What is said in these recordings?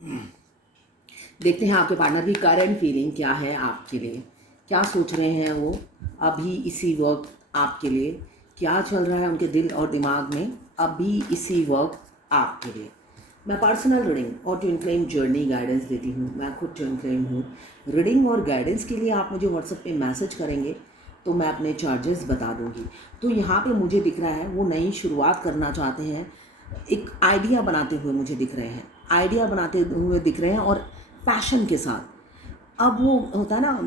देखते हैं आपके पार्टनर की करंट फीलिंग क्या है आपके लिए, क्या सोच रहे हैं वो अभी इसी वक्त आपके लिए, क्या चल रहा है उनके दिल और दिमाग में अभी इसी वक्त आपके लिए। मैं पर्सनल रीडिंग और ट्विन फ्लेम जर्नी गाइडेंस देती हूँ। मैं खुद ट्विन फ्लेम हूँ। रीडिंग और गाइडेंस के लिए आप मुझे व्हाट्सएप पे मैसेज करेंगे तो मैं अपने चार्जेस बता दूँगी। तो यहाँ पे मुझे दिख रहा है वो नई शुरुआत करना चाहते हैं, एक आइडिया बनाते हुए मुझे दिख रहे हैं, आइडिया बनाते हुए दिख रहे हैं और पैशन के साथ। अब वो होता है ना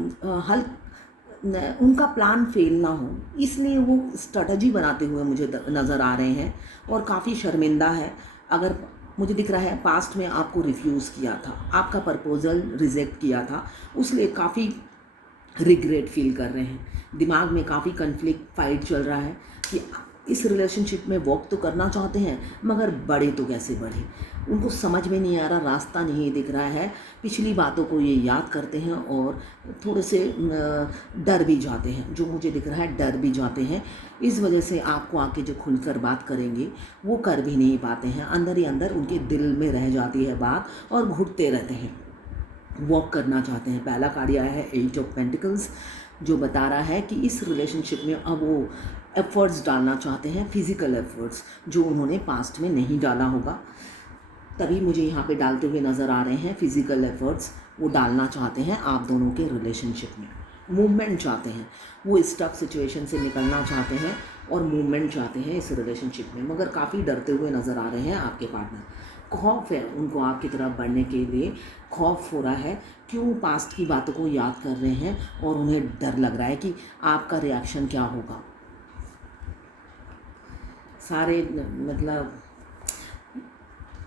उनका प्लान फेल ना हो, इसलिए वो स्ट्रेटजी बनाते हुए मुझे नज़र आ रहे हैं और काफ़ी शर्मिंदा है। अगर मुझे दिख रहा है पास्ट में आपको रिफ्यूज़ किया था, आपका प्रपोज़ल रिजेक्ट किया था, उसलिए काफ़ी रिग्रेट फील कर रहे हैं। दिमाग में काफ़ी कन्फ्लिक्ट फाइट चल रहा है कि इस रिलेशनशिप में वर्क तो करना चाहते हैं मगर बढ़े तो कैसे बढ़े। उनको समझ में नहीं आ रहा, रास्ता नहीं दिख रहा है। पिछली बातों को ये याद करते हैं और थोड़े से डर भी जाते हैं। जो मुझे दिख रहा है डर भी जाते हैं। इस वजह से आपको आके जो खुलकर बात करेंगे वो कर भी नहीं पाते हैं। अंदर ही अंदर उनके दिल में रह जाती है बात और घुटते रहते हैं। वॉक करना चाहते हैं। पहला कार्ड आया है 8 ऑफ पेंटिकल्स, जो बता रहा है कि इस रिलेशनशिप में अब वो एफर्ट्स डालना चाहते हैं, फिजिकल एफर्ट्स जो उन्होंने पास्ट में नहीं डाला होगा, तभी मुझे यहाँ पे डालते हुए नज़र आ रहे हैं। फिजिकल एफर्ट्स वो डालना चाहते हैं आप दोनों के रिलेशनशिप में। मूवमेंट चाहते हैं, वो स्टक सिचुएशन से निकलना चाहते हैं और मूवमेंट चाहते हैं इस रिलेशनशिप में, मगर काफ़ी डरते हुए नज़र आ रहे हैं आपके पार्टनर। खौफ है उनको आपकी तरफ बढ़ने के लिए, खौफ हो रहा है। क्यों? पास्ट की बातों को याद कर रहे हैं और उन्हें डर लग रहा है कि आपका रिएक्शन क्या होगा। सारे मतलब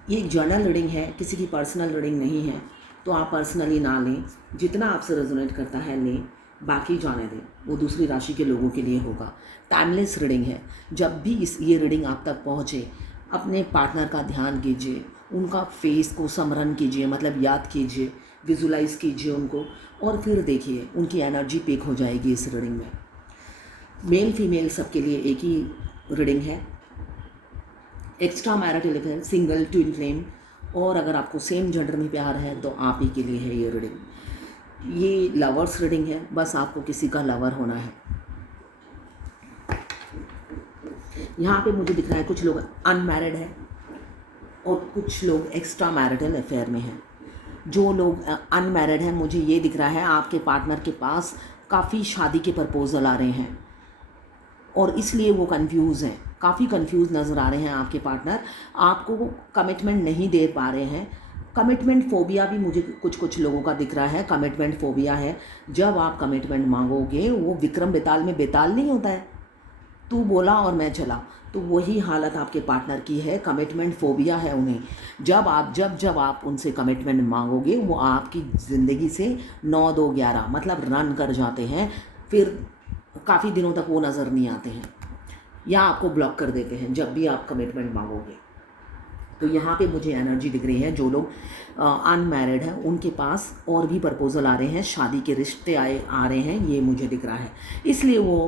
ये एक जर्नल रीडिंग है, किसी की पर्सनल रीडिंग नहीं है, तो आप पर्सनली ना लें। जितना आपसे रेजोनेट करता है लें, बाकी जाने दें, वो दूसरी राशि के लोगों के लिए होगा। टाइमलेस रीडिंग है। जब भी ये रीडिंग आप तक पहुँचे, अपने पार्टनर का ध्यान कीजिए, उनका फेस को स्मरण कीजिए, मतलब याद कीजिए, विजुलाइज कीजिए उनको और फिर देखिए उनकी एनर्जी पिक हो जाएगी इस रीडिंग में। मेल फीमेल सबके लिए एक ही रीडिंग है। Extra marital affair, single, twin flame, और अगर आपको सेम जेंडर में प्यार है तो आप ही के लिए है ये रीडिंग। ये लवर्स रीडिंग है, बस आपको किसी का लवर होना है। यहाँ पे मुझे दिख रहा है कुछ लोग अनमैरिड हैं और कुछ लोग एक्स्ट्रा मैरिटल अफेयर में हैं। जो लोग अनमैरिड हैं, मुझे ये दिख रहा है आपके पार्टनर के पास काफ़ी शादी के प्रपोजल आ रहे हैं और इसलिए वो कंफ्यूज हैं, काफ़ी कंफ्यूज नज़र आ रहे हैं आपके पार्टनर। आपको कमिटमेंट नहीं दे पा रहे हैं। कमिटमेंट फोबिया भी मुझे कुछ कुछ लोगों का दिख रहा है, कमिटमेंट फोबिया है। जब आप कमिटमेंट मांगोगे, वो विक्रम बेताल में बेताल नहीं होता है, तू बोला और मैं चला, तो वही हालत आपके पार्टनर की है। कमिटमेंट फोबिया है उन्हें। जब आप उनसे कमिटमेंट मांगोगे, वो आपकी ज़िंदगी से 9-2-11 मतलब रन कर जाते हैं। फिर काफ़ी दिनों तक वो नज़र नहीं आते हैं या आपको ब्लॉक कर देते हैं जब भी आप कमिटमेंट मांगोगे। तो यहाँ पे मुझे एनर्जी दिख रही है, जो लोग अनमैरिड हैं उनके पास और भी प्रपोजल आ रहे हैं, शादी के रिश्ते आ रहे हैं, ये मुझे दिख रहा है। इसलिए वो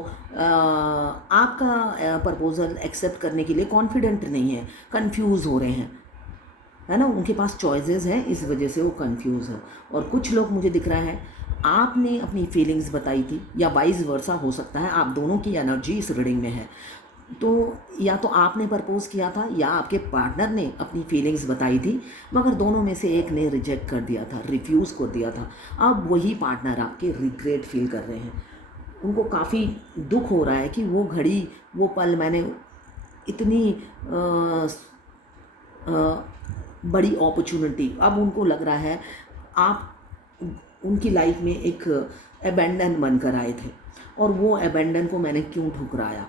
आपका प्रपोजल एक्सेप्ट करने के लिए कॉन्फिडेंट नहीं है, कंफ्यूज हो रहे हैं, है ना। उनके पास चॉइसेस हैं, इस वजह से वो कंफ्यूज है। और कुछ लोग मुझे दिख रहा है आपने अपनी फीलिंग्स बताई थी या वाइस वर्सा हो सकता है, आप दोनों की एनर्जी इस रीडिंग में है। तो या तो आपने प्रपोज किया था या आपके पार्टनर ने अपनी फीलिंग्स बताई थी, मगर दोनों में से एक ने रिजेक्ट कर दिया था, रिफ्यूज़ कर दिया था। अब वही पार्टनर आपके रिग्रेट फील कर रहे हैं। उनको काफ़ी दुख हो रहा है कि वो घड़ी, वो पल मैंने इतनी बड़ी अपॉर्चुनिटी, अब उनको लग रहा है आप उनकी लाइफ में एक अबेंडन बनकर आए थे और वो अबेंडन को मैंने क्यों ठुकराया।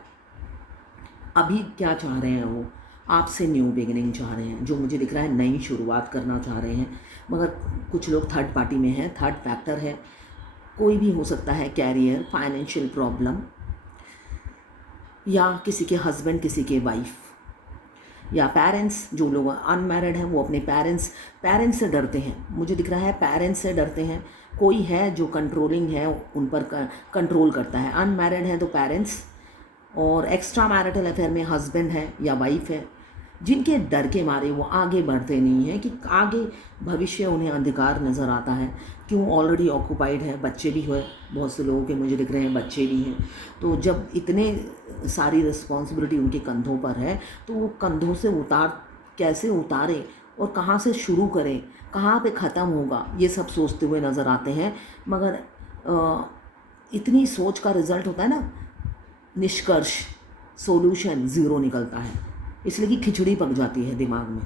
अभी क्या चाह रहे हैं वो? आपसे न्यू बिगिनिंग चाह रहे हैं, जो मुझे दिख रहा है नई शुरुआत करना चाह रहे हैं। मगर कुछ लोग थर्ड पार्टी में हैं, थर्ड फैक्टर है, कोई भी हो सकता है, कैरियर, फाइनेंशियल प्रॉब्लम, या किसी के हस्बैंड, किसी के वाइफ, या पेरेंट्स। जो लोग अनमैरिड हैं वो अपने पेरेंट्स से डरते हैं, मुझे दिख रहा है पेरेंट्स से डरते हैं। कोई है जो कंट्रोलिंग है, उन पर कंट्रोल करता है। अनमैरिड हैं तो पेरेंट्स, और एक्स्ट्रा मैरिटल अफेयर में हस्बैंड है या वाइफ है। जिनके डर के मारे वो आगे बढ़ते नहीं हैं कि आगे भविष्य उन्हें अंधकार नज़र आता है। क्यों? ऑलरेडी ऑक्यूपाइड है, बच्चे भी हुए, बहुत से लोगों के मुझे दिख रहे हैं बच्चे भी हैं। तो जब इतने सारी रिस्पॉन्सिबिलिटी उनके कंधों पर है तो वो कंधों से कैसे उतारें और कहाँ से शुरू करें, कहाँ पे ख़त्म होगा, ये सब सोचते हुए नज़र आते हैं। मगर इतनी सोच का रिज़ल्ट होता है ना, निष्कर्ष सॉल्यूशन ज़ीरो निकलता है। इसलिए कि खिचड़ी पक जाती है दिमाग में,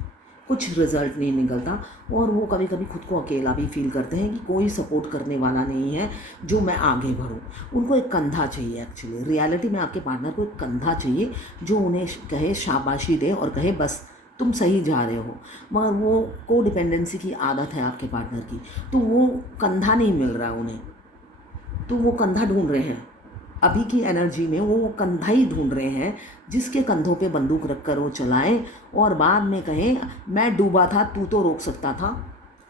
कुछ रिज़ल्ट नहीं निकलता। और वो कभी कभी खुद को अकेला भी फील करते हैं कि कोई सपोर्ट करने वाला नहीं है जो मैं आगे बढ़ूं। उनको एक कंधा चाहिए। एक्चुअली रियलिटी में आपके पार्टनर को एक कंधा चाहिए जो उन्हें कहे, शाबाशी दे और कहे बस तुम सही जा रहे हो। मगर वो को डिपेंडेंसी की आदत है आपके पार्टनर की, तो वो कंधा नहीं मिल रहा है उन्हें, तो वो कंधा ढूंढ रहे हैं। अभी की एनर्जी में वो कंधा ही ढूंढ रहे हैं जिसके कंधों पे बंदूक रखकर वो चलाएं और बाद में कहें मैं डूबा था, तू तो रोक सकता था,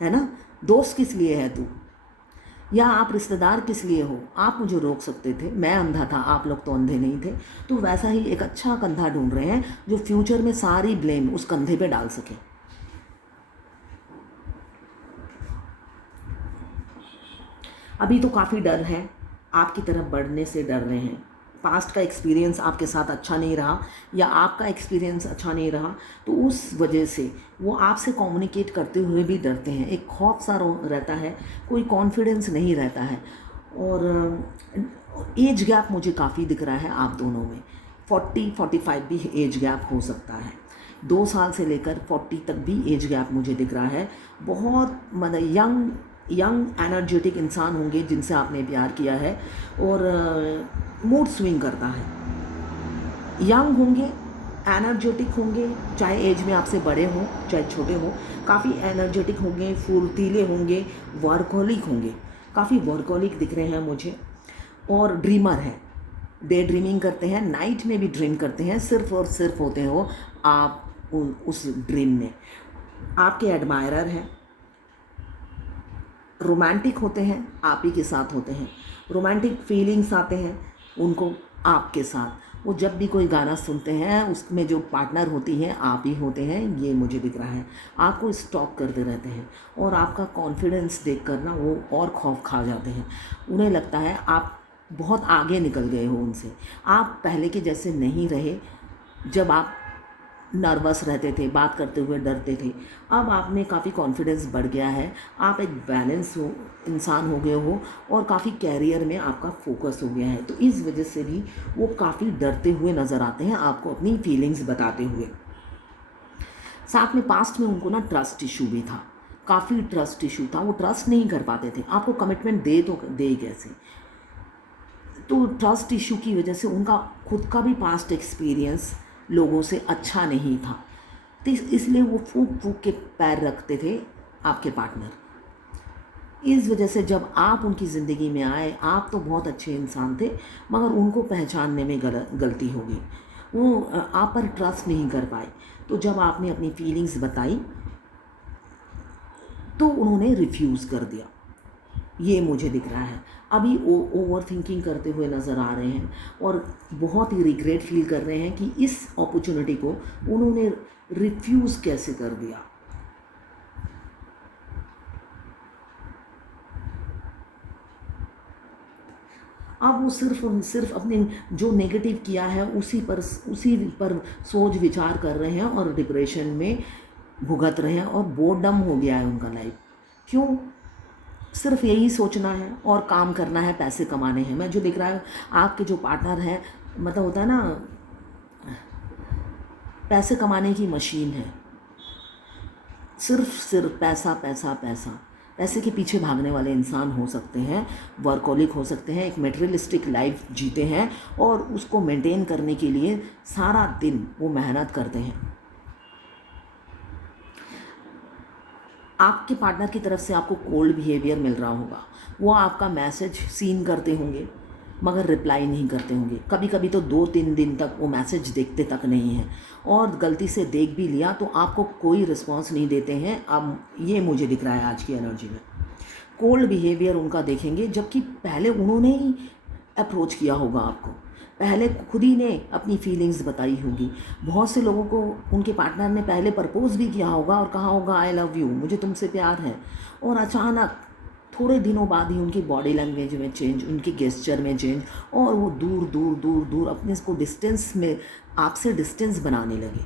है ना। दोस्त किस लिए है तू, या आप रिश्तेदार किस लिए हो, आप मुझे रोक सकते थे, मैं अंधा था, आप लोग तो अंधे नहीं थे। तो वैसा ही एक अच्छा कंधा ढूंढ रहे हैं जो फ्यूचर में सारी ब्लेम उस कंधे पे डाल सके। अभी तो काफ़ी डर है, आपकी तरफ बढ़ने से डर रहे हैं। पास्ट का एक्सपीरियंस आपके साथ अच्छा नहीं रहा या आपका एक्सपीरियंस अच्छा नहीं रहा, तो उस वजह से वो आपसे कम्युनिकेट करते हुए भी डरते हैं। एक खौफ सा रहता है, कोई कॉन्फिडेंस नहीं रहता है। और एज गैप मुझे काफ़ी दिख रहा है आप दोनों में। 40-45 भी एज गैप हो सकता है। 2 साल से लेकर 40 तक भी एज गैप मुझे दिख रहा है। बहुत मतलब यंग एनर्जेटिक इंसान होंगे जिनसे आपने प्यार किया है और मूड स्विंग करता है। यंग होंगे, एनर्जेटिक होंगे, चाहे एज में आपसे बड़े हों चाहे छोटे हों, काफ़ी एनर्जेटिक होंगे, फुर्तीले होंगे, वर्कहोलिक होंगे, काफ़ी वर्कहोलिक दिख रहे हैं मुझे। और ड्रीमर हैं, डे ड्रीमिंग करते हैं, नाइट में भी ड्रीम करते हैं, सिर्फ और सिर्फ होते हो आप उस ड्रीम में। आपके एडमायरर हैं, रोमांटिक होते हैं, आप ही के साथ होते हैं। रोमांटिक फीलिंग्स आते हैं उनको आपके साथ। वो जब भी कोई गाना सुनते हैं उसमें जो पार्टनर होती हैं आप ही होते हैं, ये मुझे दिख रहा है। आपको स्टॉक करते रहते हैं और आपका कॉन्फिडेंस देख कर ना वो और खौफ खा जाते हैं। उन्हें लगता है आप बहुत आगे निकल गए हो उनसे, आप पहले के जैसे नहीं रहे। जब आप नर्वस रहते थे, बात करते हुए डरते थे, अब आप में काफ़ी कॉन्फिडेंस बढ़ गया है। आप एक बैलेंस हो इंसान हो गए हो और काफ़ी कैरियर में आपका फोकस हो गया है। तो इस वजह से भी वो काफ़ी डरते हुए नज़र आते हैं आपको अपनी फीलिंग्स बताते हुए। साथ में पास्ट में उनको ना ट्रस्ट इशू भी था, काफ़ी ट्रस्ट इशू था। वो ट्रस्ट नहीं कर पाते थे, आपको कमिटमेंट दे कैसे। तो ट्रस्ट इशू की वजह से उनका खुद का भी पास्ट एक्सपीरियंस लोगों से अच्छा नहीं था, तो इसलिए वो फूक फूक के पैर रखते थे आपके पार्टनर। इस वजह से जब आप उनकी ज़िंदगी में आए, आप तो बहुत अच्छे इंसान थे मगर उनको पहचानने में गलती हो गई। वो आप पर ट्रस्ट नहीं कर पाए। तो जब आपने अपनी फीलिंग्स बताई तो उन्होंने रिफ्यूज़ कर दिया, ये मुझे दिख रहा है। अभी ओवर थिंकिंग करते हुए नज़र आ रहे हैं और बहुत ही रिग्रेट फील कर रहे हैं कि इस अपॉर्चुनिटी को उन्होंने रिफ्यूज़ कैसे कर दिया। अब वो सिर्फ अपने जो नेगेटिव किया है उसी पर सोच विचार कर रहे हैं और डिप्रेशन में भुगत रहे हैं और बोर्डम हो गया है उनका लाइफ। क्यों? सिर्फ यही सोचना है और काम करना है, पैसे कमाने हैं। मैं जो दिख रहा है आपके जो पार्टनर है, मतलब होता है ना, पैसे कमाने की मशीन है। सिर्फ पैसा पैसा पैसा, पैसे के पीछे भागने वाले इंसान हो सकते हैं, वर्कहोलिक हो सकते हैं, एक मटेरियलिस्टिक लाइफ जीते हैं और उसको मेंटेन करने के लिए सारा दिन वो मेहनत करते हैं। आपके पार्टनर की तरफ से आपको कोल्ड बिहेवियर मिल रहा होगा, वो आपका मैसेज सीन करते होंगे मगर रिप्लाई नहीं करते होंगे। कभी कभी तो 2-3 दिन तक वो मैसेज देखते तक नहीं हैं और गलती से देख भी लिया तो आपको कोई रिस्पांस नहीं देते हैं। अब ये मुझे दिख रहा है आज की एनर्जी में। कोल्ड बिहेवियर उनका देखेंगे जबकि पहले उन्होंने ही अप्रोच किया होगा आपको। पहले खुद ही ने अपनी फीलिंग्स बताई होगी। बहुत से लोगों को उनके पार्टनर ने पहले प्रपोज भी किया होगा और कहा होगा आई लव यू, मुझे तुमसे प्यार है, और अचानक थोड़े दिनों बाद ही उनकी बॉडी लैंग्वेज में चेंज, उनके गेस्चर में चेंज, और वो दूर दूर दूर दूर अपने को डिस्टेंस में, आपसे डिस्टेंस बनाने लगे।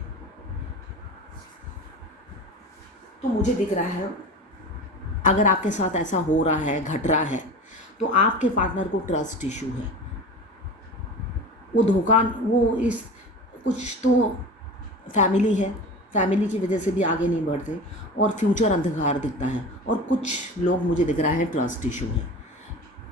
तो मुझे दिख रहा है अगर आपके साथ ऐसा हो रहा है, घट रहा है, तो आपके पार्टनर को ट्रस्ट इशू है। वो धोखा, वो इस कुछ तो फैमिली है, फैमिली की वजह से भी आगे नहीं बढ़ते, और फ्यूचर अंधकार दिखता है। और कुछ लोग मुझे दिख रहा है ट्रस्ट इशू है,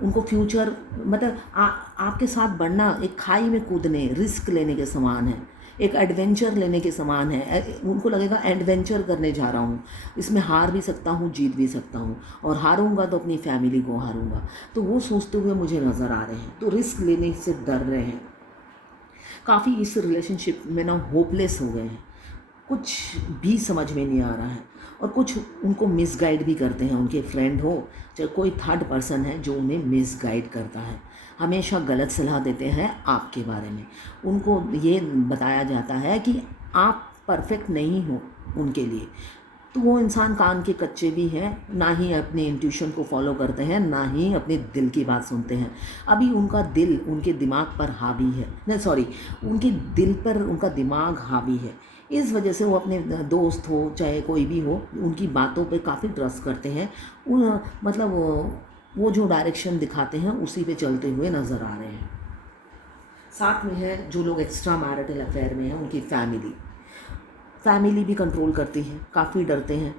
उनको फ्यूचर मतलब आपके साथ बढ़ना एक खाई में कूदने, रिस्क लेने के समान है, एक एडवेंचर लेने के समान है। उनको लगेगा एडवेंचर करने जा रहा हूँ, इसमें हार भी सकता हूँ, जीत भी सकता हूँ, और हारूंगा तो अपनी फैमिली को हारूंगा। तो वो सोचते हुए मुझे नज़र आ रहे हैं, तो रिस्क लेने से डर रहे हैं, काफ़ी इस रिलेशनशिप में ना होपलेस हो गए हैं, कुछ भी समझ में नहीं आ रहा है। और कुछ उनको मिसगाइड भी करते हैं, उनके फ्रेंड हो चाहे कोई थर्ड पर्सन है जो उन्हें मिसगाइड करता है, हमेशा गलत सलाह देते हैं आपके बारे में। उनको ये बताया जाता है कि आप परफेक्ट नहीं हो उनके लिए। तो वो इंसान कान के कच्चे भी हैं, ना ही अपने इंट्यूशन को फॉलो करते हैं, ना ही अपने दिल की बात सुनते हैं। अभी उनका दिल उनके दिमाग पर हावी है, नहीं सॉरी, उनके दिल पर उनका दिमाग हावी है। इस वजह से वो अपने दोस्त हो चाहे कोई भी हो, उनकी बातों पे काफ़ी ट्रस्ट करते हैं। मतलब वो जो डायरेक्शन दिखाते हैं उसी पे चलते हुए नज़र आ रहे हैं। साथ में है जो लोग एक्स्ट्रा मैरिटल अफेयर में हैं, उनकी फैमिली भी कंट्रोल करती है, काफ़ी डरते हैं,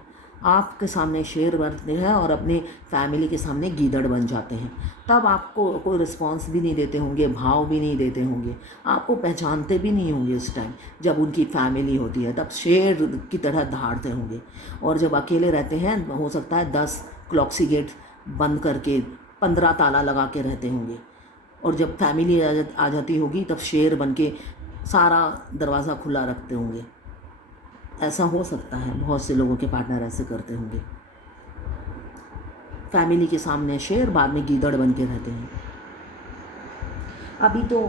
आपके सामने शेर बनते हैं और अपने फैमिली के सामने गीदड़ बन जाते हैं। तब आपको कोई रिस्पांस भी नहीं देते होंगे, भाव भी नहीं देते होंगे, आपको पहचानते भी नहीं होंगे उस टाइम जब उनकी फैमिली होती है, तब शेर की तरह दहाड़ते होंगे। और जब अकेले रहते हैं हो सकता है 10 क्लॉक्सी गेट बंद करके 15 ताला लगा के रहते होंगे, और जब फैमिली आ जाती होगी तब शेर बन के सारा दरवाज़ा खुला रखते होंगे। ऐसा हो सकता है, बहुत से लोगों के पार्टनर ऐसे करते होंगे, फैमिली के सामने शेर, बाद में गीदड़ बन के रहते हैं। अभी तो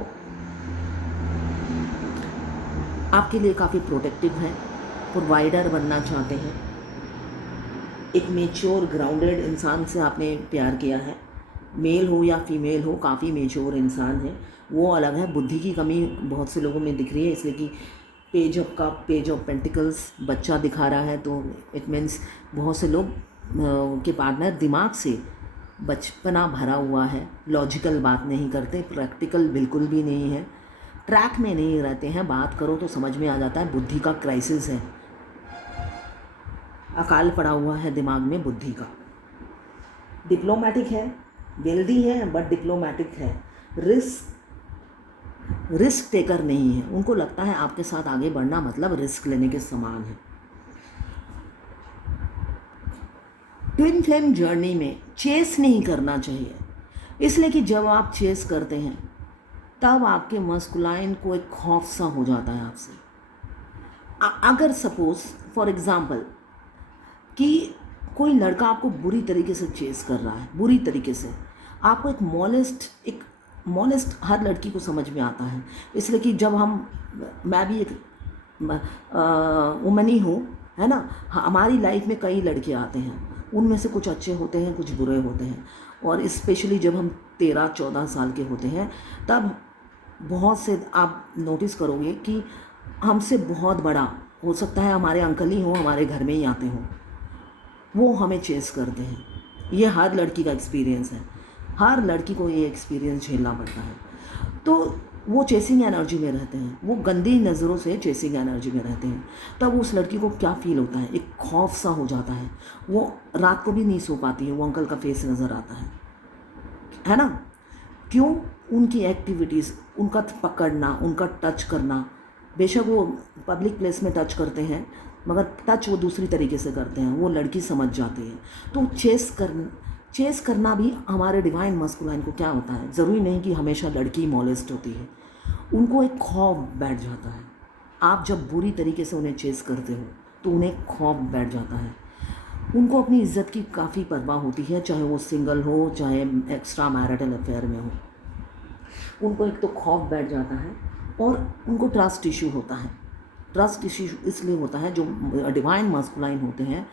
आपके लिए काफ़ी प्रोटेक्टिव है, प्रोवाइडर बनना चाहते हैं, एक मेच्योर ग्राउंडेड इंसान से आपने प्यार किया है, मेल हो या फीमेल हो, काफ़ी मेच्योर इंसान है, वो अलग है। बुद्धि की कमी बहुत से लोगों में दिख रही है, इसलिए कि पेज ऑफ पेंटिकल्स बच्चा दिखा रहा है, तो इट मीन्स बहुत से लोग के पार्टनर दिमाग से बचपना भरा हुआ है, लॉजिकल बात नहीं करते, प्रैक्टिकल बिल्कुल भी नहीं है, ट्रैक में नहीं रहते हैं। बात करो तो समझ में आ जाता है बुद्धि का क्राइसिस है, अकाल पड़ा हुआ है दिमाग में बुद्धि का। डिप्लोमेटिक है, वेल्दी है बट डिप्लोमेटिक है, रिस्क टेकर नहीं है। उनको लगता है आपके साथ आगे बढ़ना मतलब रिस्क लेने के समान है। ट्विन फ्लेम जर्नी में चेस नहीं करना चाहिए, इसलिए कि जब आप चेस करते हैं तब आपके मस्कुलाइन को एक खौफ सा हो जाता है आपसे। अगर सपोज फॉर एग्जांपल कि कोई लड़का आपको बुरी तरीके से चेस कर रहा है, बुरी तरीके से, आपको एक मॉलेस्ट हर लड़की को समझ में आता है, इसलिए कि जब मैं भी एक वुमन ही हूँ, है ना, हमारी लाइफ में कई लड़के आते हैं, उनमें से कुछ अच्छे होते हैं, कुछ बुरे होते हैं, और स्पेशली जब हम 13-14 साल के होते हैं तब बहुत से आप नोटिस करोगे कि हमसे बहुत बड़ा, हो सकता है हमारे अंकल ही हो, हमारे घर में ही आते हों, वो हमें चेस करते हैं। ये हर लड़की का एक्सपीरियंस है, हर लड़की को ये एक्सपीरियंस झेलना पड़ता है। तो वो चेसिंग एनर्जी में रहते हैं, वो गंदी नज़रों से चेसिंग एनर्जी में रहते हैं। तब उस लड़की को क्या फील होता है, एक खौफ सा हो जाता है, वो रात को भी नहीं सो पाती है, वो अंकल का फेस नज़र आता है ना। क्यों? उनकी एक्टिविटीज़, उनका पकड़ना, उनका टच करना, बेशक वो पब्लिक प्लेस में टच करते हैं मगर टच वो दूसरी तरीके से करते हैं, वो लड़की समझ जाती है। तो चेस करना भी हमारे डिवाइन मस्कुलाइन को क्या होता है, ज़रूरी नहीं कि हमेशा लड़की मॉलेस्ट होती है, उनको एक खौफ बैठ जाता है। आप जब बुरी तरीके से उन्हें चेस करते हो तो उन्हें खौफ बैठ जाता है, उनको अपनी इज्जत की काफ़ी परवाह होती है, चाहे वो सिंगल हो चाहे एक्स्ट्रा मैरिटल अफेयर में हो। उनको एक तो खौफ बैठ जाता है और उनको ट्रस्ट इशू होता है। ट्रस्ट इशू इसलिए होता है, जो डिवाइन मास्कुलाइन होते हैं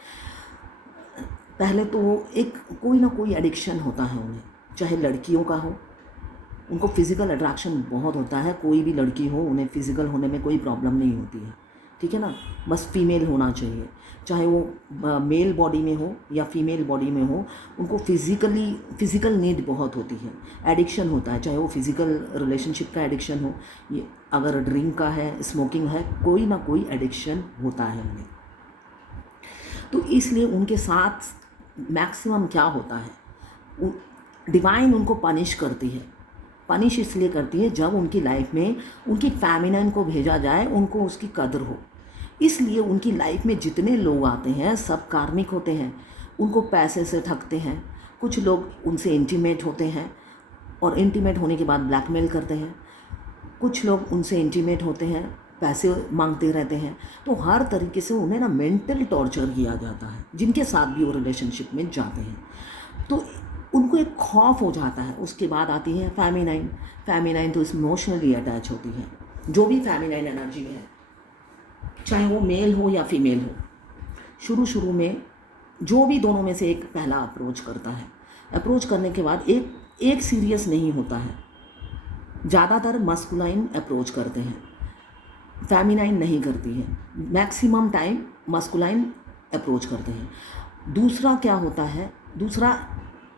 पहले तो एक कोई ना कोई एडिक्शन होता है उन्हें, चाहे लड़कियों का हो, उनको फिज़िकल अट्रैक्शन बहुत होता है। कोई भी लड़की हो उन्हें फिज़िकल होने में कोई प्रॉब्लम नहीं होती है, ठीक है ना, बस फीमेल होना चाहिए, चाहे वो मेल बॉडी में हो या फीमेल बॉडी में हो, उनको फिज़िकल नीड बहुत होती है। एडिक्शन होता है, चाहे वो फिज़िकल रिलेशनशिप का एडिक्शन हो, ये अगर ड्रिंक का है, स्मोकिंग है, कोई ना कोई एडिक्शन होता है उन्हें। तो इसलिए उनके साथ मैक्सिमम क्या होता है, डिवाइन उनको पनिश करती है। पनिश इसलिए करती है जब उनकी लाइफ में उनकी फेमिनाइन को भेजा जाए, उनको उसकी कदर हो। इसलिए उनकी लाइफ में जितने लोग आते हैं सब कार्मिक होते हैं, उनको पैसे से ठगते हैं। कुछ लोग उनसे इंटीमेट होते हैं और इंटीमेट होने के बाद ब्लैकमेल करते हैं। कुछ लोग उनसे इंटीमेट होते हैं, पैसे मांगते रहते हैं। तो हर तरीके से उन्हें ना मेंटल टॉर्चर किया जाता है, जिनके साथ भी वो रिलेशनशिप में जाते हैं। तो उनको एक खौफ हो जाता है। उसके बाद आती है फेमिनाइन। फेमिनाइन तो इमोशनली अटैच होती है, जो भी फेमिनाइन एनर्जी में है, चाहे वो मेल हो या फीमेल हो। शुरू में जो भी दोनों में से एक पहला अप्रोच करता है, अप्रोच करने के बाद एक सीरियस नहीं होता है। ज़्यादातर मस्कुलाइन अप्रोच करते हैं, फेमिनाइन नहीं करती है। मैक्सिमम टाइम मस्कुलाइन अप्रोच करते हैं। दूसरा क्या होता है, दूसरा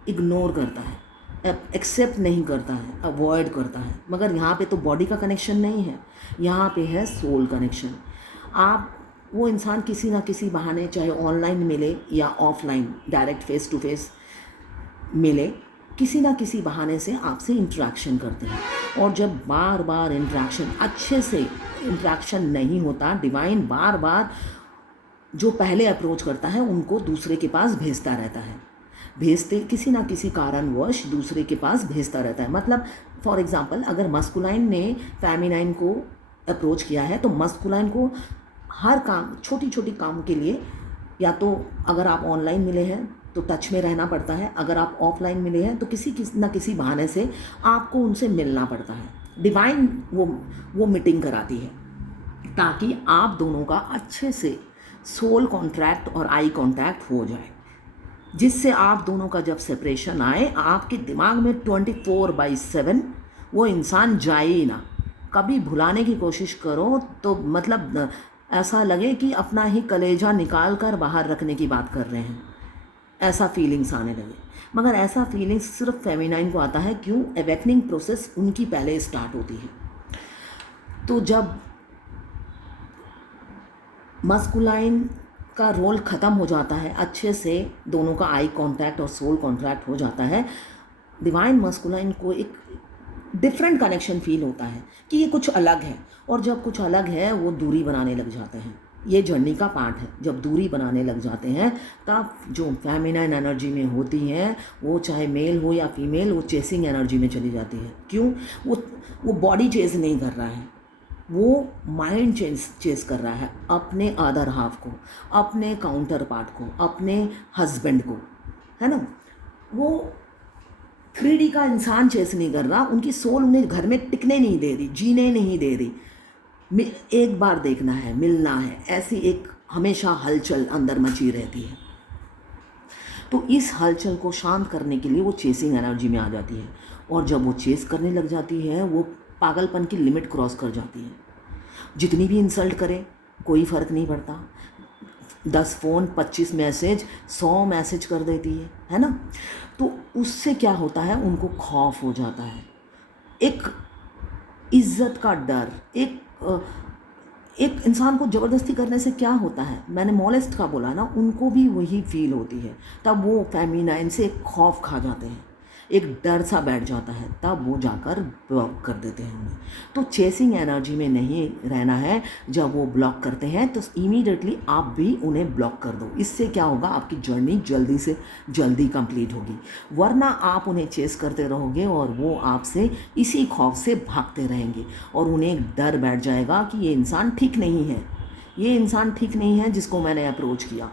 इग्नोर करता है, एक्सेप्ट नहीं करता है, अवॉइड करता है। मगर यहाँ पे तो बॉडी का कनेक्शन नहीं है, यहाँ पे है सोल कनेक्शन। आप वो इंसान किसी ना किसी बहाने, चाहे ऑनलाइन मिले या offline direct face to face मिले, किसी ना किसी बहाने से आपसे इंटरेक्शन करते हैं। और जब बार बार इंटरेक्शन, अच्छे से इंटरेक्शन नहीं होता, डिवाइन बार बार जो पहले अप्रोच करता है उनको दूसरे के पास भेजता रहता है। भेजते किसी ना किसी कारणवश दूसरे के पास भेजता रहता है। मतलब फॉर एग्जांपल, अगर मस्कुलाइन ने फेमिनाइन को अप्रोच किया है तो मस्कुलाइन को हर काम, छोटी छोटी काम के लिए, या तो अगर आप ऑनलाइन मिले हैं तो टच में रहना पड़ता है, अगर आप ऑफलाइन मिले हैं तो किसी ना किसी बहाने से आपको उनसे मिलना पड़ता है। डिवाइन वो मीटिंग कराती है ताकि आप दोनों का अच्छे से सोल कॉन्ट्रैक्ट और आई कॉन्टैक्ट हो जाए, जिससे आप दोनों का जब सेपरेशन आए, आपके दिमाग में 24/7 वो इंसान जाए ही ना। कभी भुलाने की कोशिश करो तो मतलब ऐसा लगे कि अपना ही कलेजा निकाल कर बाहर रखने की बात कर रहे हैं, ऐसा फीलिंग्स आने लगे। मगर ऐसा फीलिंग्स सिर्फ फेमिनाइन को आता है। क्यों? अवेकनिंग प्रोसेस उनकी पहले स्टार्ट होती है। तो जब मस्कुलाइन का रोल ख़त्म हो जाता है, अच्छे से दोनों का आई कांटेक्ट और सोल कांटेक्ट हो जाता है, डिवाइन मस्कुलाइन को एक डिफरेंट कनेक्शन फील होता है कि ये कुछ अलग है। और जब कुछ अलग है वो दूरी बनाने लग जाते हैं। ये जर्नी का पार्ट है। जब दूरी बनाने लग जाते हैं तब जो फेमिनाइन एनर्जी में होती हैं, वो चाहे मेल हो या फीमेल, वो चेसिंग एनर्जी में चली जाती है। क्यों? वो बॉडी चेस नहीं कर रहा है, वो माइंड चेस कर रहा है अपने अदर हाफ को, अपने काउंटर पार्ट को, अपने हस्बैंड को, है ना। वो 3D का इंसान चेस नहीं कर रहा। उनकी सोल उन्हें घर में टिकने नहीं दे रही, जीने नहीं दे रही। एक बार देखना है, मिलना है, ऐसी एक हमेशा हलचल अंदर मची रहती है। तो इस हलचल को शांत करने के लिए वो चेसिंग एनर्जी में आ जाती है। और जब वो चेस करने लग जाती है, वो पागलपन की लिमिट क्रॉस कर जाती है। जितनी भी इंसल्ट करे कोई फ़र्क नहीं पड़ता। 10 फ़ोन, 25 मैसेज, 100 मैसेज कर देती है ना। तो उससे क्या होता है, उनको खौफ हो जाता है, एक इज्जत का डर। एक इंसान को ज़बरदस्ती करने से क्या होता है, मैंने मोलेस्ट का बोला ना, उनको भी वही फील होती है। तब वो फेमिनाइन से एक खौफ खा जाते हैं, एक डर सा बैठ जाता है, तब वो जाकर ब्लॉक कर देते हैं उन्हें। तो चेसिंग एनर्जी में नहीं रहना है। जब वो ब्लॉक करते हैं तो इमीडिएटली आप भी उन्हें ब्लॉक कर दो। इससे क्या होगा, आपकी जर्नी जल्दी से जल्दी कंप्लीट होगी। वरना आप उन्हें चेस करते रहोगे और वो आपसे इसी खौफ से भागते रहेंगे और उन्हें एक डर बैठ जाएगा कि ये इंसान ठीक नहीं है, ये इंसान ठीक नहीं है जिसको मैंने अप्रोच किया।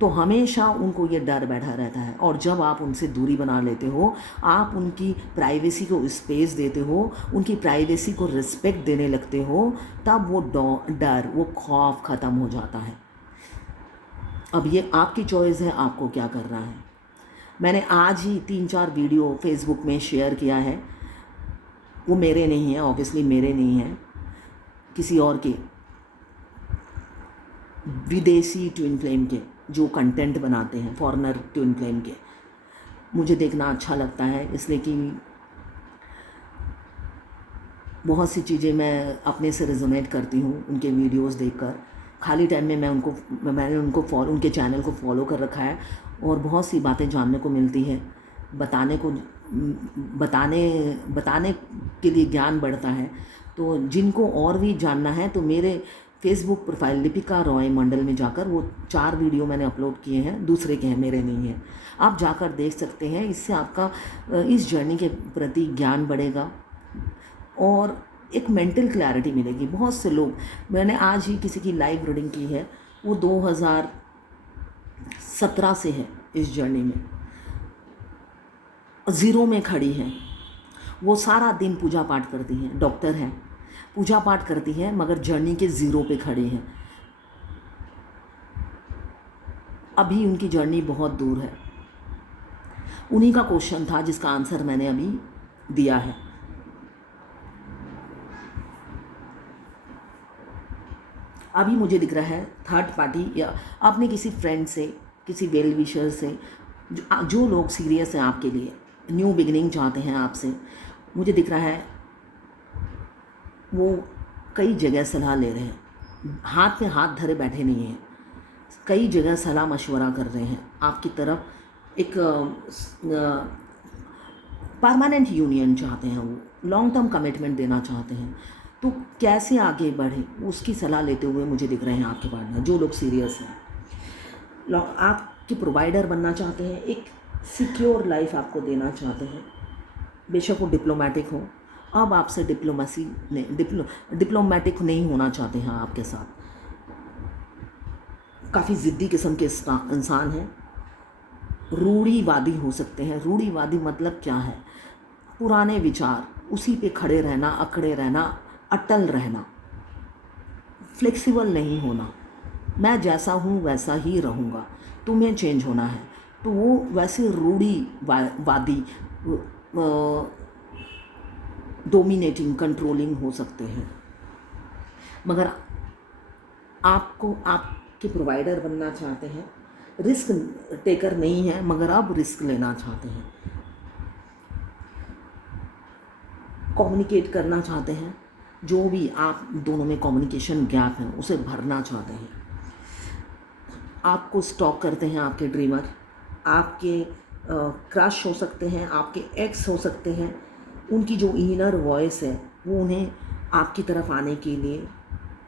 तो हमेशा उनको ये डर बैठा रहता है। और जब आप उनसे दूरी बना लेते हो, आप उनकी प्राइवेसी को स्पेस देते हो, उनकी प्राइवेसी को रिस्पेक्ट देने लगते हो, तब वो डर, वो खौफ ख़त्म हो जाता है। अब ये आपकी चॉइस है, आपको क्या करना है। मैंने आज ही 3-4 वीडियो फेसबुक में शेयर किया है, वो मेरे नहीं हैं, ऑब्वियसली मेरे नहीं हैं, किसी और के, विदेशी ट्विन फ्लेम के जो कंटेंट बनाते हैं, फॉरेनर ट्विन फ्लेम के। मुझे देखना अच्छा लगता है, इसलिए कि बहुत सी चीज़ें मैं अपने से रिजोनेट करती हूँ उनके वीडियोस देखकर। खाली टाइम में मैंने उनके चैनल को फॉलो कर रखा है और बहुत सी बातें जानने को मिलती है, बताने के लिए ज्ञान बढ़ता है। तो जिनको और भी जानना है तो मेरे फेसबुक प्रोफाइल लिपिका रॉय मंडल में जाकर, वो 4 वीडियो मैंने अपलोड किए हैं, दूसरे के हैं, मेरे नहीं हैं, आप जाकर देख सकते हैं। इससे आपका इस जर्नी के प्रति ज्ञान बढ़ेगा और एक मेंटल क्लैरिटी मिलेगी। बहुत से लोग, मैंने आज ही किसी की लाइव रीडिंग की है, वो 2017 से है इस जर्नी में, ज़ीरो में खड़ी हैं। वो सारा दिन पूजा पाठ करती हैं, डॉक्टर हैं, पूजा पाठ करती हैं, मगर जर्नी के ज़ीरो पे खड़ी हैं। अभी उनकी जर्नी बहुत दूर है। उन्हीं का क्वेश्चन था जिसका आंसर मैंने अभी दिया है। अभी मुझे दिख रहा है थर्ड पार्टी या आपने किसी फ्रेंड से, किसी वेल विशर से, जो लोग सीरियस हैं आपके लिए, न्यू बिगिनिंग चाहते हैं आपसे, मुझे दिख रहा है वो कई जगह सलाह ले रहे हैं, हाथ में हाथ धरे बैठे नहीं हैं, कई जगह सलाह मशवरा कर रहे हैं आपकी तरफ। एक परमानेंट यूनियन चाहते हैं, वो लॉन्ग टर्म कमिटमेंट देना चाहते हैं। तो कैसे आगे बढ़े उसकी सलाह लेते हुए मुझे दिख रहे हैं आपके पार्टनर, जो लोग सीरियस हैं। आपके प्रोवाइडर बनना चाहते हैं, एक सिक्योर लाइफ आपको देना चाहते हैं, बेशक वो डिप्लोमेटिक हो। अब आपसे डिप्लोमेटिक नहीं होना चाहते हैं आपके साथ। काफ़ी ज़िद्दी किस्म के इंसान हैं, रूढ़िवादी हो सकते हैं। रूढ़िवादी मतलब क्या है? पुराने विचार, उसी पे खड़े रहना, अकड़े रहना, अटल रहना, फ्लेक्सिबल नहीं होना। मैं जैसा हूँ वैसा ही रहूँगा, तुम्हें चेंज होना है। तो वो वैसे रूढ़िवादी, डोमिनेटिंग, कंट्रोलिंग हो सकते हैं। मगर आपको आपके प्रोवाइडर बनना चाहते हैं, रिस्क टेकर नहीं है, मगर अब रिस्क लेना चाहते हैं, कम्युनिकेट करना चाहते हैं। जो भी आप दोनों में कम्युनिकेशन गैप है उसे भरना चाहते हैं। आपको स्टॉक करते हैं आपके ड्रीमर, आपके क्रश हो सकते हैं, आपके एक्स हो सकते हैं। उनकी जो इनर वॉइस है वो उन्हें आपकी तरफ आने के लिए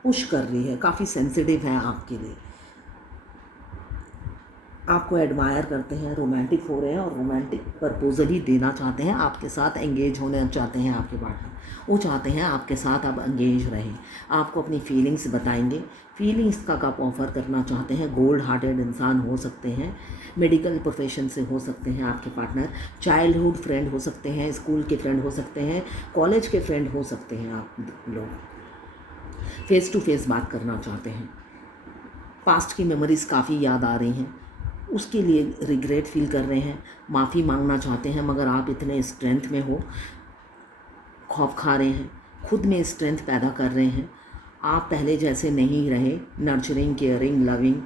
पुश कर रही है, काफ़ी सेंसिटिव है आपके लिए, आपको एडमायर करते हैं, रोमांटिक हो रहे हैं और रोमांटिक प्रपोजल ही देना चाहते हैं, आपके साथ एंगेज होना चाहते हैं। आपके पार्टनर वो चाहते हैं आपके साथ अब एंगेज रहें, आपको अपनी फीलिंग्स बताएंगे, फीलिंग्स का कप ऑफ़र करना चाहते हैं। गोल्ड हार्टेड इंसान हो सकते हैं, मेडिकल प्रोफेशन से हो सकते हैं आपके पार्टनर, चाइल्डहुड फ्रेंड हो सकते हैं, स्कूल के फ्रेंड हो सकते हैं, कॉलेज के फ्रेंड हो सकते हैं। आप लोग फेस टू फेस बात करना चाहते हैं, पास्ट की मेमोरीज़ काफ़ी याद आ रही हैं, उसके लिए रिग्रेट फील कर रहे हैं, माफ़ी मांगना चाहते हैं, मगर आप इतने स्ट्रेंथ में हो, खौफ खा रहे हैं, खुद में स्ट्रेंथ पैदा कर रहे हैं। आप पहले जैसे नहीं रहे, नर्चरिंग, केयरिंग, लविंग।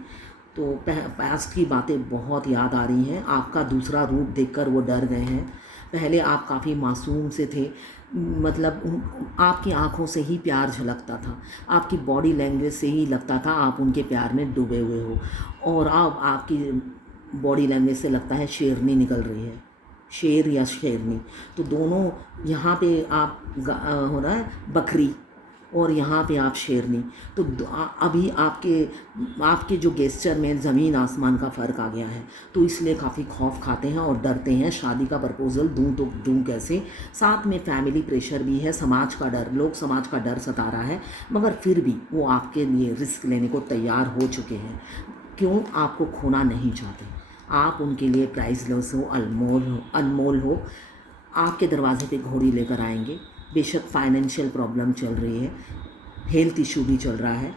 तो पास्ट की बातें बहुत याद आ रही हैं, आपका दूसरा रूप देखकर वो डर गए हैं। पहले आप काफ़ी मासूम से थे, मतलब आपकी आंखों से ही प्यार झलकता था, आपकी बॉडी लैंग्वेज से ही लगता था आप उनके प्यार में डूबे हुए हो। और अब आपकी बॉडी लैंग्वेज से लगता है शेरनी निकल रही है, शेर या शेरनी। तो दोनों, यहाँ पे आप हो रहा है बकरी और यहाँ पे आप शेरनी। तो अभी आपके जो गेस्चर में ज़मीन आसमान का फ़र्क आ गया है, तो इसलिए काफ़ी खौफ खाते हैं और डरते हैं। शादी का प्रपोज़ल दूँ तो दूँ कैसे? साथ में फैमिली प्रेशर भी है, समाज का डर, लोग समाज का डर सता रहा है, मगर फिर भी वो आपके लिए रिस्क लेने को तैयार हो चुके हैं। क्यों आपको खोना नहीं चाहते, आप उनके लिए प्राइसलेस हो, अनमोल हो। आपके दरवाजे पे घोड़ी लेकर आएंगे। बेशक फाइनेंशियल प्रॉब्लम चल रही है, हेल्थ इशू भी चल रहा है,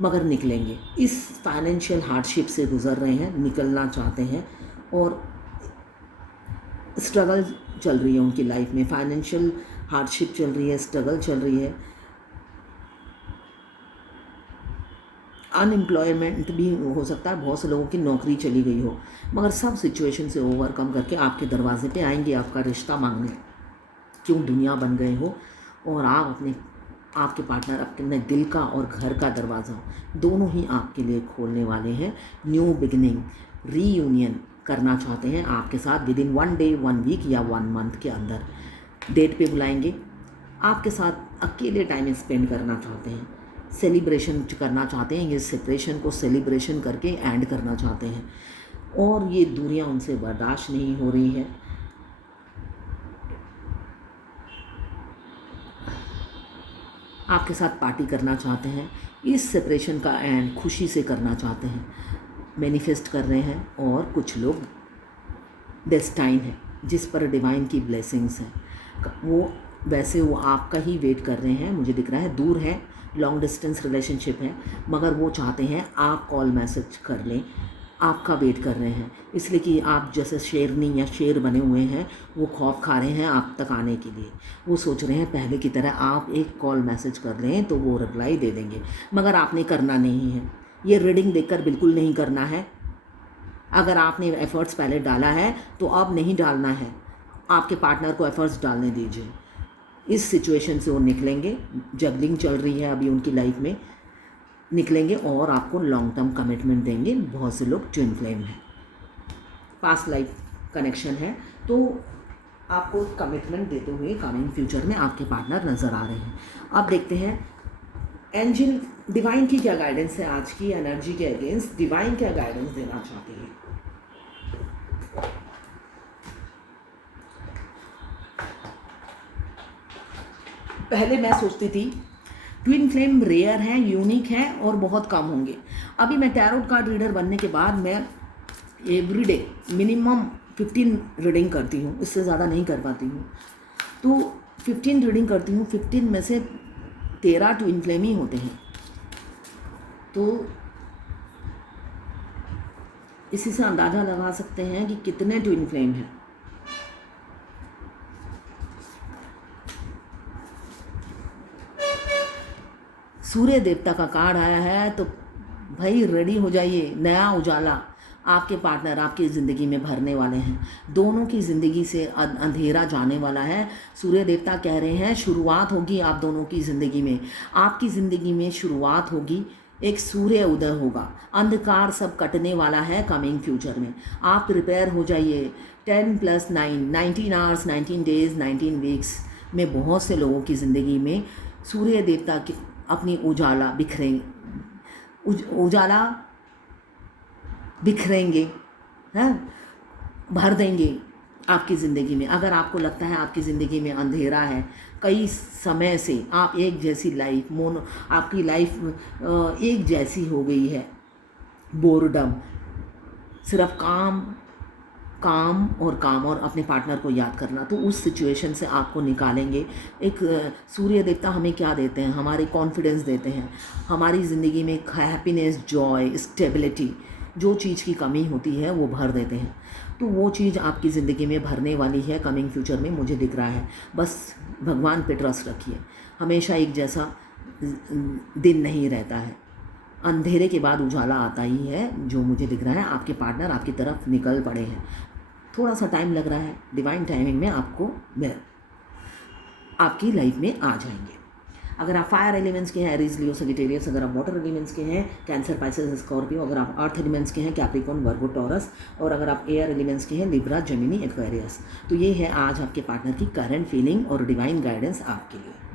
मगर निकलेंगे। इस फाइनेंशियल हार्डशिप से गुज़र रहे हैं, निकलना चाहते हैं, और स्ट्रगल चल रही है उनकी लाइफ में, फाइनेंशियल हार्डशिप चल रही है, स्ट्रगल चल रही है, अनएम्प्लॉयमेंट भी हो सकता है, बहुत से लोगों की नौकरी चली गई हो, मगर सब सिचुएशन से ओवरकम करके आपके दरवाजे पे आएंगे आपका रिश्ता मांगने। क्यों दुनिया बन गए हो, और आप आपके पार्टनर अपने दिल का और घर का दरवाज़ा दोनों ही आपके लिए खोलने वाले हैं। न्यू बिगिनिंग, रीयूनियन करना चाहते हैं आपके साथ विद इन 1 डे, 1 वीक या 1 मंथ के अंदर। डेट पे बुलाएंगे, आपके साथ अकेले टाइम स्पेंड करना चाहते हैं, सेलिब्रेशन करना चाहते हैं, ये सेपरेशन को सेलिब्रेशन करके एंड करना चाहते हैं, और ये दूरियां उनसे बर्दाश्त नहीं हो रही है। आपके साथ पार्टी करना चाहते हैं, इस सेपरेशन का एंड खुशी से करना चाहते हैं, मैनिफेस्ट कर रहे हैं। और कुछ लोग डेस्टाइन है जिस पर डिवाइन की ब्लेसिंग्स हैं, वो वैसे वो आपका ही वेट कर रहे हैं, मुझे दिख रहा है, दूर है, लॉन्ग डिस्टेंस रिलेशनशिप है, मगर वो चाहते हैं आप कॉल मैसेज कर लें, आपका वेट कर रहे हैं, इसलिए कि आप जैसे शेरनी या शेर बने हुए हैं, वो खौफ खा रहे हैं आप तक आने के लिए। वो सोच रहे हैं पहले की तरह आप एक कॉल मैसेज कर लें तो वो रिप्लाई दे देंगे, मगर आपने करना नहीं है। ये रीडिंग देखकर बिल्कुल नहीं करना है। अगर आपने एफ़र्ट्स पहले डाला है तो अब नहीं डालना है, आपके पार्टनर को एफ़र्ट्स डालने दीजिए। इस सिचुएशन से वो निकलेंगे, जगलिंग चल रही है अभी उनकी लाइफ में, निकलेंगे और आपको लॉन्ग टर्म कमिटमेंट देंगे। बहुत से लोग ट्विन फ्लेम हैं, पास्ट लाइफ कनेक्शन है, तो आपको कमिटमेंट देते हुए कमिंग फ्यूचर में आपके पार्टनर नज़र आ रहे हैं। अब देखते हैं एंजल डिवाइन की क्या गाइडेंस है, आज की एनर्जी के अगेंस्ट डिवाइन क्या गाइडेंस देना चाहती है। पहले मैं सोचती थी ट्विन फ्लेम रेयर है, यूनिक है और बहुत कम होंगे। अभी मैं टैरोट कार्ड रीडर बनने के बाद मैं एवरीडे मिनिमम 15 रीडिंग करती हूँ, इससे ज़्यादा नहीं कर पाती हूँ। तो 15 रीडिंग करती हूँ, 15 में से 13 ट्विन फ्लेम ही होते हैं। तो इसी से अंदाज़ा लगा सकते हैं कि कितने ट्विन फ्लेम हैं। सूर्य देवता का कार्ड आया है, तो भाई रेडी हो जाइए, नया उजाला आपके पार्टनर आपकी ज़िंदगी में भरने वाले हैं। दोनों की ज़िंदगी से अंधेरा जाने वाला है। सूर्य देवता कह रहे हैं शुरुआत होगी आप दोनों की ज़िंदगी में, आपकी ज़िंदगी में शुरुआत होगी, एक सूर्य उदय होगा, अंधकार सब कटने वाला है कमिंग फ्यूचर में। आप प्रिपेयर हो जाइए। 10 + 9 19 आवर्स, 19 डेज, 19 वीक्स में बहुत से लोगों की ज़िंदगी में सूर्य देवता की अपनी उजाला बिखरेंगे, हैं, भर देंगे आपकी ज़िंदगी में। अगर आपको लगता है आपकी ज़िंदगी में अंधेरा है, कई समय से आप एक जैसी लाइफ आपकी लाइफ एक जैसी हो गई है, बोरडम, सिर्फ काम काम और अपने पार्टनर को याद करना, तो उस सिचुएशन से आपको निकालेंगे। एक सूर्य देवता हमें क्या देते हैं, हमारे कॉन्फिडेंस देते हैं, हमारी ज़िंदगी में हैप्पीनेस, जॉय, स्टेबिलिटी, जो चीज़ की कमी होती है वो भर देते हैं। तो वो चीज़ आपकी ज़िंदगी में भरने वाली है कमिंग फ्यूचर में, मुझे दिख रहा है। बस भगवान पे ट्रस्ट रखिए। हमेशा एक जैसा दिन नहीं रहता है, अंधेरे के बाद उजाला आता ही है। जो मुझे दिख रहा है आपके पार्टनर आपकी तरफ निकल पड़े हैं। थोड़ा सा टाइम लग रहा है, डिवाइन टाइमिंग में आपकी लाइफ में आ जाएंगे। अगर आप फायर एलिमेंट्स के हैं, एरीज, लियो, सजिटेरियस, अगर आप वाटर एलिमेंट्स के हैं, कैंसर, पाइसेस, स्कॉर्पियो, अगर आप अर्थ एलिमेंट्स के हैं, कैप्रिकॉर्न, वर्गो, टॉरस, और अगर आप एयर एलिमेंट्स के हैं, लिब्रा, जेमिनी, एक्वेरियस, तो ये है आज आपके पार्टनर की करंट फीलिंग और डिवाइन गाइडेंस आपके लिए।